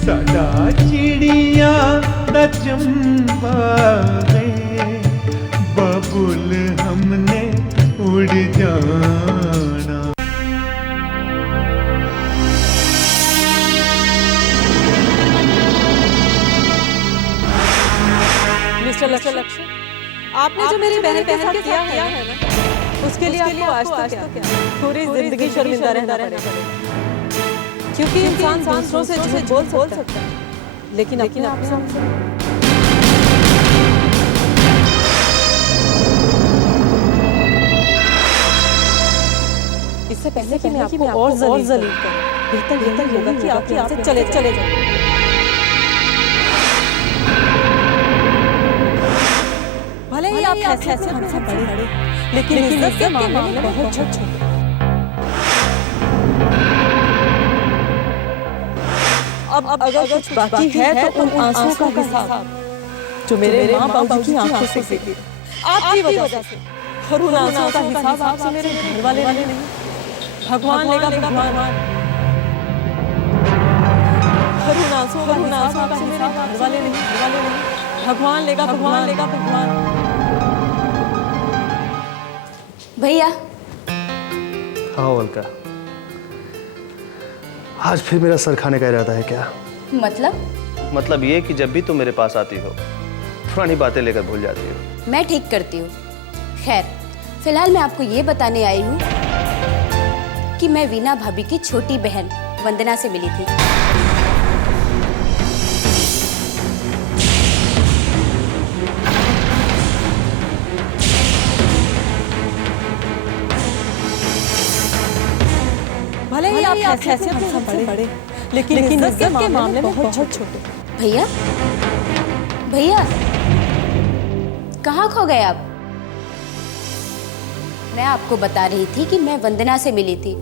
साडा चिड़िया दा चंबावे बबुल हमने उड़ जाना। मिस्टर लक्ष्य, आपने जो मेरी बहन के साथ किया है ना, उसके लिए आपको आज तो क्या पूरी जिंदगी शर्मिंदा रहना पड़ेगा। क्योंकि इंसान दूसरों से झूठ बोल सकता है, लेकिन अपने आप से इससे पहले कि मैं आपको और जलील करूं, बेहतर होगा कि आप यहाँ से चले जाएं। भले ही आप हैसियत से हमसे बड़े, लेकिन इज्जत के मामले में बहुत छोटे। अब अगर कुछ बाकी है तो उन आंसुओं का हिसाब जो मेरे माँ बाबू की आंखों से गिरे आपकी वजह से, और उन आंसुओं का हिसाब आपसे मेरे घर वाले नहीं, भगवान लेगा। और उन आंसुओं का हिसाब आपसे मेरे घर वाले नहीं, भगवान लेगा। भैया। हाँ अलका, आज फिर मेरा सर खाने का इरादा है क्या? मतलब ये कि जब भी तुम मेरे पास आती हो पुरानी बातें लेकर भूल जाती हो। मैं ठीक करती हूँ। खैर, फिलहाल मैं आपको ये बताने आई हूँ कि मैं वीना भाभी की छोटी बहन वंदना से मिली थी। भले ही आप हैसियत में हमसे बड़े, लेकिन इज्जत के मामले में बहुत छोटे। भैया कहाँ खो गए आप? मैं आपको बता रही थी कि मैं वंदना से मिली थी,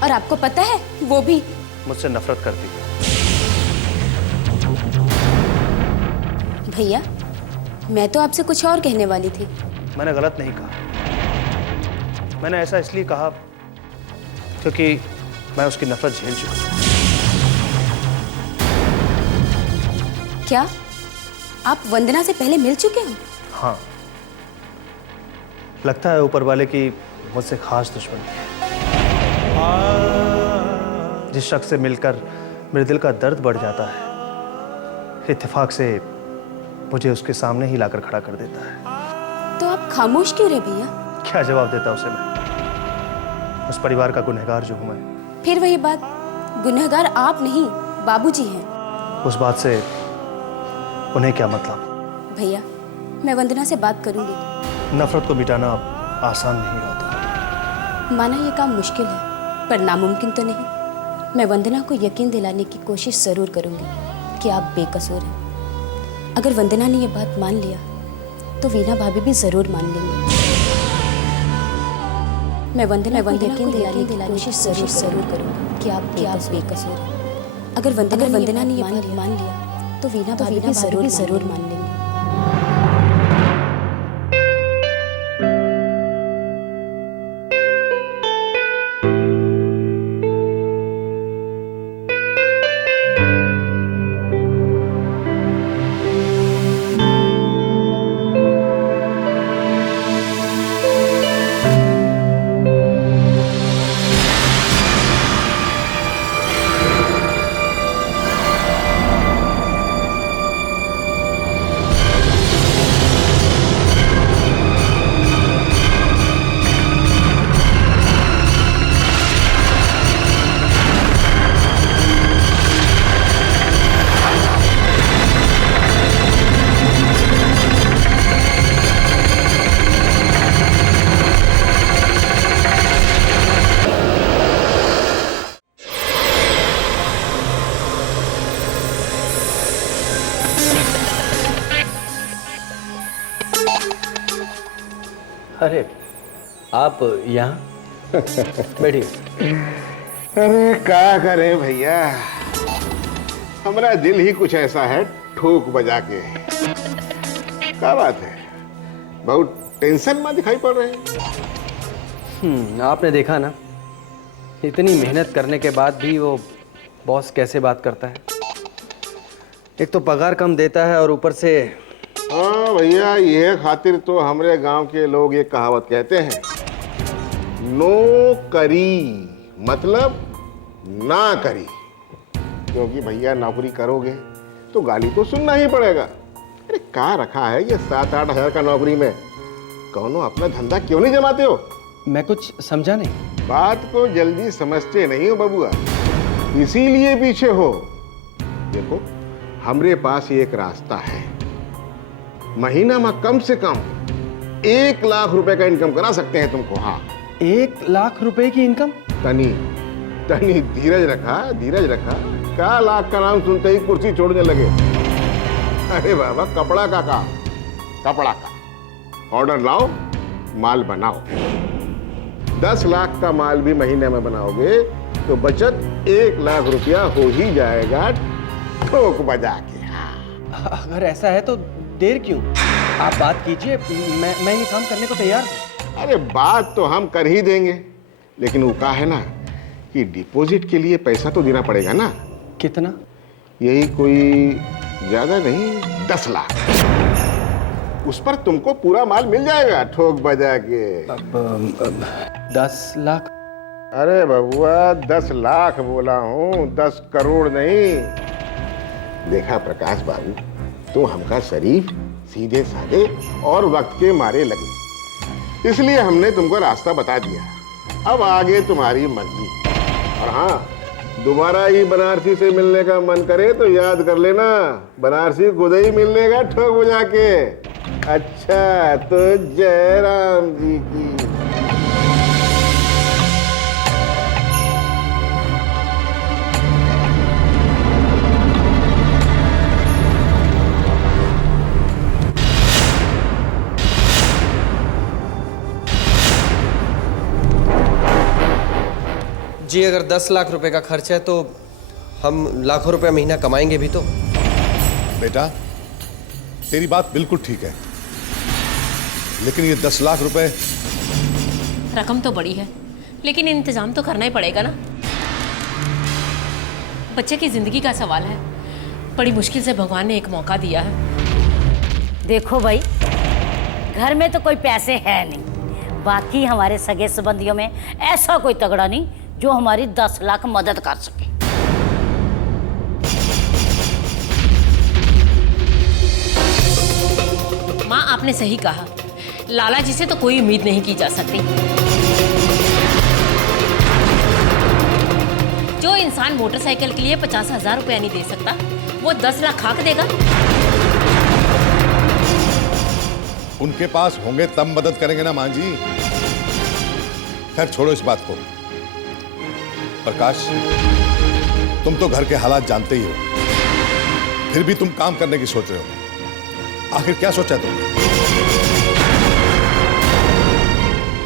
और आपको पता है वो भी मुझसे नफरत करती है। भैया, मैं तो आपसे कुछ और कहने वाली थी। मैंने गलत नहीं कहा, मैंने ऐसा इसलिए कहा क्योंकि मैं उसकी नफरत झेल चुका हूं। क्या आप वंदना से पहले मिल चुके हो? हाँ, लगता है ऊपर वाले की मुझसे खास दुश्मनी है। जिस शख्स से मिलकर मेरे दिल का दर्द बढ़ जाता है, इत्तेफाक से मुझे उसके सामने ही लाकर खड़ा कर देता है। तो आप खामोश क्यों रहे भैया? क्या जवाब देता उसे मैं? उस परिवार का गुनहगार जो हूं मैं। फिर वही बात, गुनहगार आप नहीं बाबूजी हैं। उस बात से उन्हें क्या मतलब? भैया, मैं वंदना से बात करूंगी। नफरत को मिटाना आसान नहीं होता। माना ये काम मुश्किल है, पर नामुमकिन तो नहीं। मैं वंदना को यकीन दिलाने की कोशिश जरूर करूंगी कि आप बेकसूर हैं। अगर वंदना ने ये बात मान लिया तो वीना भाभी भी जरूर मान लेंगे। मैं वंदना को यकीन दिलाने की कोशिश जरूर करूंगी कि आप बेकसूर हैं। अगर वंदना ने ये बात मान लिया तो वीना भाभी भी जरूर मान लेंगे। अरे आप यहाँ बैठिए। अरे क्या करें भैया, हमारा दिल ही कुछ ऐसा है ठोक बजा के। क्या बात है, बहुत टेंशन में दिखाई पड़ रहे हैं। आपने देखा ना, इतनी मेहनत करने के बाद भी वो बॉस कैसे बात करता है। एक तो पगार कम देता है और ऊपर से। हाँ भैया, ये खातिर तो हमारे गांव के लोग एक कहावत कहते हैं, नो करी मतलब ना करी। क्योंकि भैया नौकरी करोगे तो गाली तो सुनना ही पड़ेगा। अरे क्या रखा है ये 7-8 हजार का नौकरी में, कौनो अपना धंधा क्यों नहीं जमाते हो? मैं कुछ समझा नहीं। बात को जल्दी समझते नहीं हो बबुआ, इसीलिए पीछे हो। देखो, हमरे पास एक रास्ता है, महीना में कम से कम 1 लाख रुपए का इनकम करा सकते हैं तुमको। हाँ, 1 लाख रुपए की इनकम? तनी तनी धीरज रखा, धीरज रखा। क्या लाख का नाम सुनते ही कुर्सी छोड़ने लगे? अरे बाबा, कपड़ा का कपड़ा का ऑर्डर लाओ, माल बनाओ। 10 लाख का माल भी महीने में बनाओगे तो बचत 1 लाख रुपया हो ही जाएगा, ठोक बजा के। हाँ। अगर ऐसा है तो देर क्यों? आप बात कीजिए, मैं ये काम करने को तैयार हूँ। अरे बात तो हम कर ही देंगे, लेकिन वो क्या है ना कि डिपॉजिट के लिए पैसा तो देना पड़ेगा ना। कितना? यही कोई ज्यादा नहीं, 10 लाख। उस पर तुमको पूरा माल मिल जाएगा ठोक बजा के। अब 10 लाख? अरे बबुआ, 10 लाख बोला हूँ, 10 करोड़ नहीं। देखा प्रकाश बाबू, तुम हमका शरीफ, सीधे साधे और वक्त के मारे लगे, इसलिए हमने तुमको रास्ता बता दिया। अब आगे तुम्हारी मर्जी। और हाँ, दोबारा ही बनारसी से मिलने का मन करे तो याद कर लेना, बनारसी खुद ही मिलने का ठोक बजा के। अच्छा तो जय राम जी की। जी, अगर 10 लाख रुपए का खर्च है तो हम लाखों रुपए महीना कमाएंगे भी तो। बेटा, तेरी बात बिल्कुल ठीक है, लेकिन ये 10 लाख रुपए रकम तो बड़ी है, लेकिन इंतजाम तो करना ही पड़ेगा ना। बच्चे की जिंदगी का सवाल है, बड़ी मुश्किल से भगवान ने एक मौका दिया है। देखो भाई, घर में तो कोई पैसे है नहीं, बाकी हमारे सगे संबंधियों में ऐसा कोई तगड़ा नहीं जो हमारी 10 लाख मदद कर सके। माँ, आपने सही कहा, लाला जी से तो कोई उम्मीद नहीं की जा सकती। जो इंसान मोटरसाइकिल के लिए 50,000 रुपया नहीं दे सकता, वो 10 लाख खाक देगा। उनके पास होंगे तब मदद करेंगे ना मां जी। खैर छोड़ो इस बात को। प्रकाश, तुम तो घर के हालात जानते ही हो, फिर भी तुम काम करने की सोच रहे हो। आखिर क्या सोचा तुमने?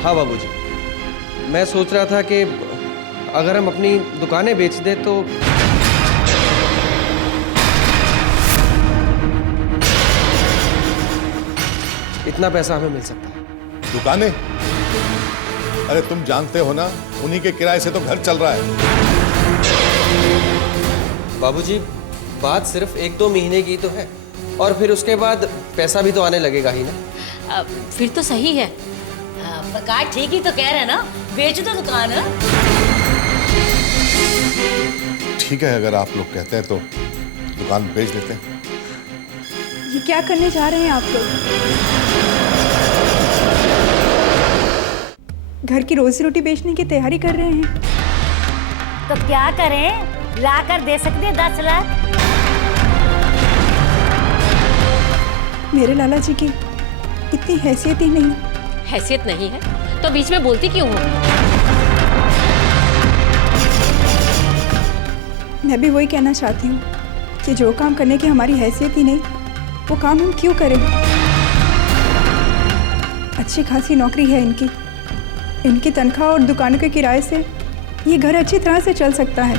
हाँ बाबूजी, मैं सोच रहा था कि अगर हम अपनी दुकानें बेच दें तो इतना पैसा हमें मिल सकता है। दुकानें? अरे तुम जानते हो ना, उन्हीं के किराए से तो घर चल रहा है। बाबूजी, बात सिर्फ 1-2 महीने की तो है, और फिर उसके बाद पैसा भी तो आने लगेगा ही ना। फिर तो सही है। प्रकाश ठीक ही तो कह रहे हैं ना, बेच दो दुकान। ठीक है, अगर आप लोग कहते हैं तो दुकान बेच देते हैं। ये क्या करने जा रहे हैं आप लोग? घर की रोजी रोटी बेचने की तैयारी कर रहे हैं? तो क्या करें, ला कर दे सकते हैं 10 लाख। मेरे लाला जी की इतनी हैसियत ही नहीं। हैसियत नहीं है तो बीच में बोलती क्यों हो? मैं भी वही कहना चाहती हूँ कि जो काम करने की हमारी हैसियत ही नहीं, वो काम हम क्यों करें? अच्छी खासी नौकरी है इनकी, इनकी तनख्वाह और दुकानों के किराए से ये घर अच्छी तरह से चल सकता है।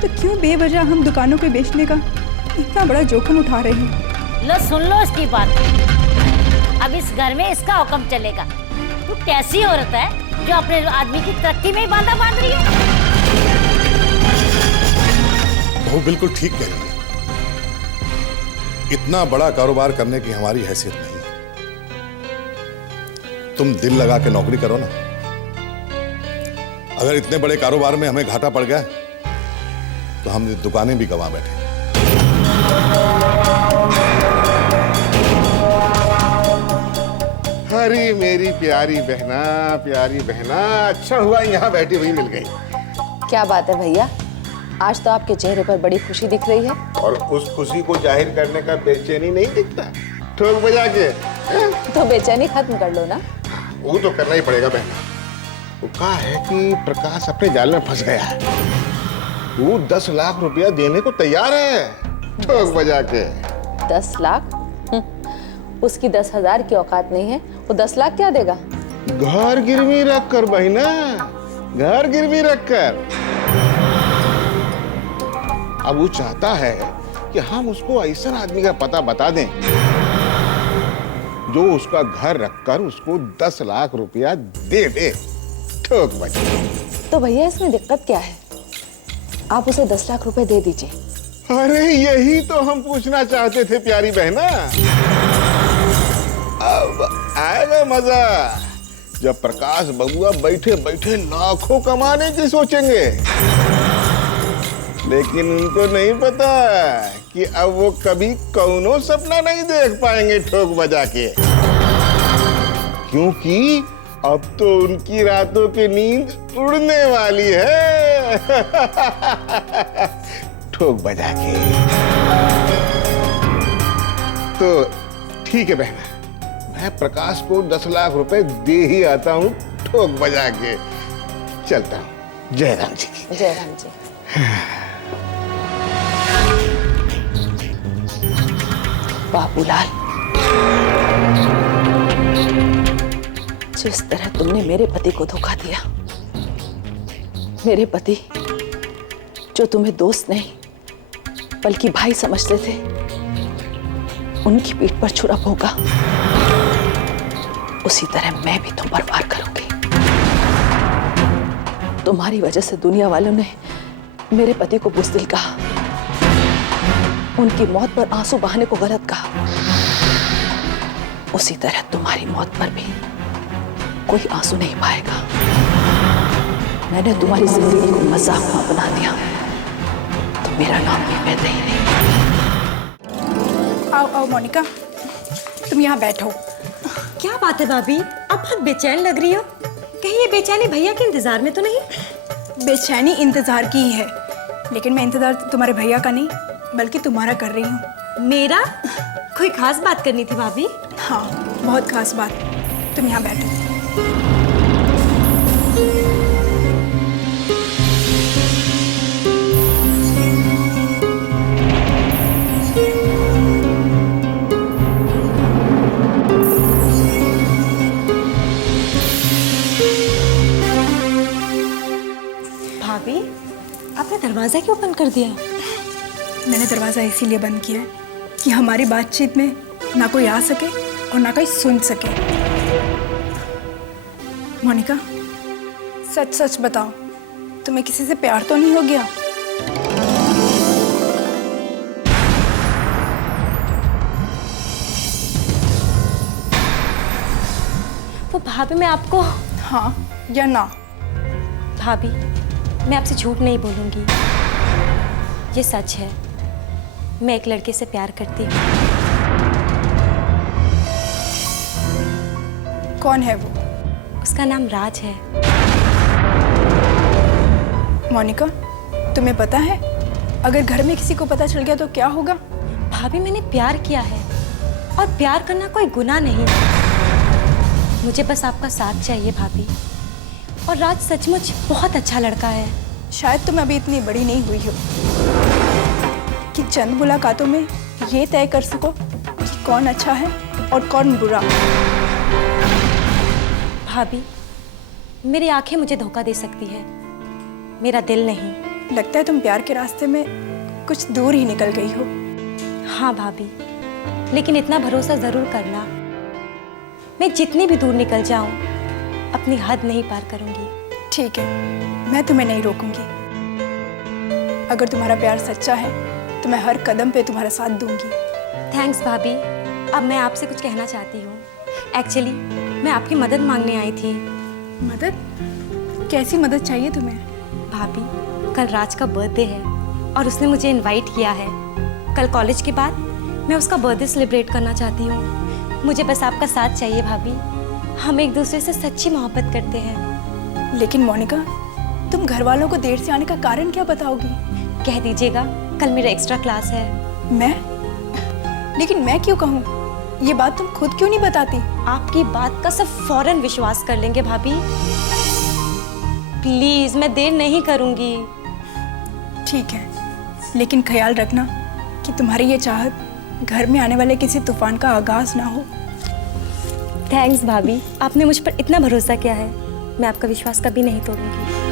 तो क्यों बेवजह हम दुकानों को बेचने का इतना बड़ा जोखिम उठा रहे हैं? लो सुन लो इसकी बात। अब इस घर में इसका हुक्म चलेगा। तू कैसी औरत है जो अपने आदमी की तरक्की में ही बांधा बांध रही हो। बहू बिल्कुल ठीक कह रही है। इतना बड़ा कारोबार करने की हमारी हैसियत नहीं है। तुम दिल लगा के नौकरी करो ना। अगर इतने बड़े कारोबार में हमें घाटा पड़ गया तो हम दुकानें भी गंवा बैठे। अरे मेरी प्यारी बहना, प्यारी बहना, अच्छा हुआ यहाँ बैठी हुई मिल गई। क्या बात है भैया, आज तो आपके चेहरे पर बड़ी खुशी दिख रही है। और उस खुशी को जाहिर करने का बेचैनी नहीं दिखता ठोक बजा के। तो बेचैनी खत्म कर लो ना। वो तो करना ही पड़ेगा बहना। वो कहा है कि प्रकाश अपने जाल में फंस गया है। वो 10 लाख रुपया देने को तैयार है ठोक बजा के। 10 लाख? उसकी 10,000 की औकात नहीं है, वो 10 लाख क्या देगा? घर गिरवी रख कर बहना, घर गिरवी रख कर। अब वो चाहता है कि हम उसको ऐसा आदमी का पता बता दें जो उसका घर रखकर उसको 10 लाख रुपया दे दे ठोक बजा। तो भैया इसमें दिक्कत क्या है? आप उसे 10 लाख रुपए दे दीजिए। अरे यही तो हम पूछना चाहते थे प्यारी बहना। अब आएगा मजा जब प्रकाश बबुआ बैठे बैठे लाखों कमाने की सोचेंगे। लेकिन उनको नहीं पता कि अब वो कभी कौनो सपना नहीं देख पाएंगे ठोक बजा के, क्योंकि अब तो उनकी रातों की नींद उड़ने वाली है ठोक बजा के। तो ठीक है बहना, मैं प्रकाश को 10 लाख रुपए दे ही आता हूँ ठोक बजा के। चलता हूँ। जय राम जी की। जय राम जी। बाबूलाल, जिस तरह तुमने मेरे पति को धोखा दिया, मेरे पति जो तुम्हें दोस्त नहीं बल्कि भाई समझते थे, उनकी पीठ पर छुरा भोगा, उसी तरह मैं भी तुम पर वार करूंगी। तुम्हारी वजह से दुनिया वालों ने मेरे पति को बुज़दिल कहा, उनकी मौत पर आंसू बहाने को गलत कहा। उसी तरह तुम्हारी मौत पर भी कोई आंसू नहीं पाएगा। मैंने तुम्हारी जिंदगी को मजाक में बना दिया, तो मेरा नाम भी मैं नहीं। आओ आओ मोनिका, तुम यहाँ बैठो। क्या बात है भाभी, आप बहुत बेचैन लग रही हो। कहीं ये बेचैनी भैया के इंतजार में तो नहीं? बेचैनी इंतजार की ही है, लेकिन मैं इंतजार तुम्हारे भैया का नहीं बल्कि तुम्हारा कर रही हूँ। मेरा? कोई खास बात करनी थी भाभी? हाँ, बहुत खास बात। तुम यहाँ बैठो। भाभी, आपने दरवाजा क्यों बंद कर दिया? मैंने दरवाज़ा इसीलिए बंद किया है कि हमारी बातचीत में ना कोई आ सके और ना कोई सुन सके। मोनिका, सच सच बताओ, तुम्हें किसी से प्यार तो नहीं हो गया? वो भाभी, मैं आपको हाँ या ना? भाभी, मैं आपसे झूठ नहीं बोलूंगी, ये सच है। मैं एक लड़के से प्यार करती हूँ। कौन है वो? उसका नाम राज है। मोनिका, तुम्हें पता है अगर घर में किसी को पता चल गया तो क्या होगा? भाभी, मैंने प्यार किया है और प्यार करना कोई गुनाह नहीं है। मुझे बस आपका साथ चाहिए भाभी। और राज सचमुच बहुत अच्छा लड़का है। शायद तुम अभी इतनी बड़ी नहीं हुई हो कि चंद मुलाकातों में ये तय कर सको कि कौन अच्छा है और कौन बुरा। भाभी, मेरी आंखें मुझे धोखा दे सकती है, मेरा दिल नहीं। लगता है तुम प्यार के रास्ते में कुछ दूर ही निकल गई हो। हाँ भाभी, लेकिन इतना भरोसा जरूर करना, मैं जितनी भी दूर निकल जाऊं अपनी हद नहीं पार करूंगी। ठीक है, मैं तुम्हें नहीं रोकूंगी। अगर तुम्हारा प्यार सच्चा है तो मैं हर कदम पे तुम्हारा साथ दूंगी। थैंक्स भाभी। अब मैं आपसे कुछ कहना चाहती हूँ। एक्चुअली मैं आपकी मदद मांगने आई थी। मदद? कैसी मदद चाहिए तुम्हें? भाभी, कल राज का बर्थडे है और उसने मुझे इनवाइट किया है। कल कॉलेज के बाद मैं उसका बर्थडे सेलिब्रेट करना चाहती हूँ। मुझे बस आपका साथ चाहिए भाभी। हम एक दूसरे से सच्ची मोहब्बत करते हैं। लेकिन मोनिका, तुम घर वालों को देर से आने का कारण क्या बताओगी? कह दीजिएगा कल मेरा एक्स्ट्रा क्लास है। लेकिन मैं क्यों कहूँ? ये बात तुम खुद क्यों नहीं बताती? आपकी बात का सब फौरन विश्वास कर लेंगे भाभी। प्लीज, मैं देर नहीं करूंगी। ठीक है, लेकिन ख्याल रखना कि तुम्हारी ये चाहत घर में आने वाले किसी तूफान का आगाज ना हो। थैंक्स भाभी, आपने मुझ पर इतना भरोसा किया है। मैं आपका विश्वास कभी नहीं तोड़ूंगी।